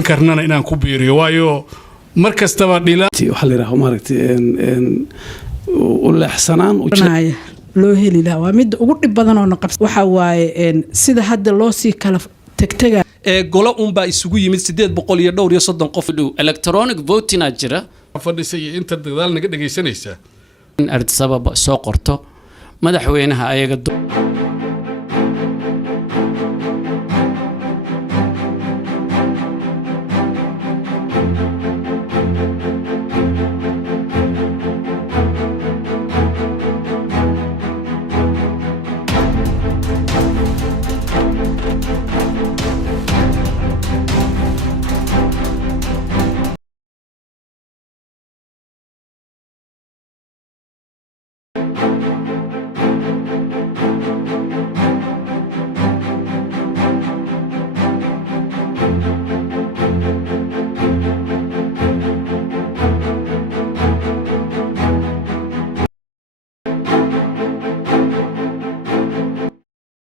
karnana inaan ku biiriyo waayo markastaba dhilaatii waxa la yiraahdo maaragtay u leexsanaan u loo heli lahaa waa mid ugu dhib badan oo naqab waxa waaye sida hadda loo sii kala tagtaga golo unba isugu yimid 830 qof electronic voting jira fadhisay inta dadaal naga dhageysanaysa in ard sabab soo qorto madaxweynaha ayaga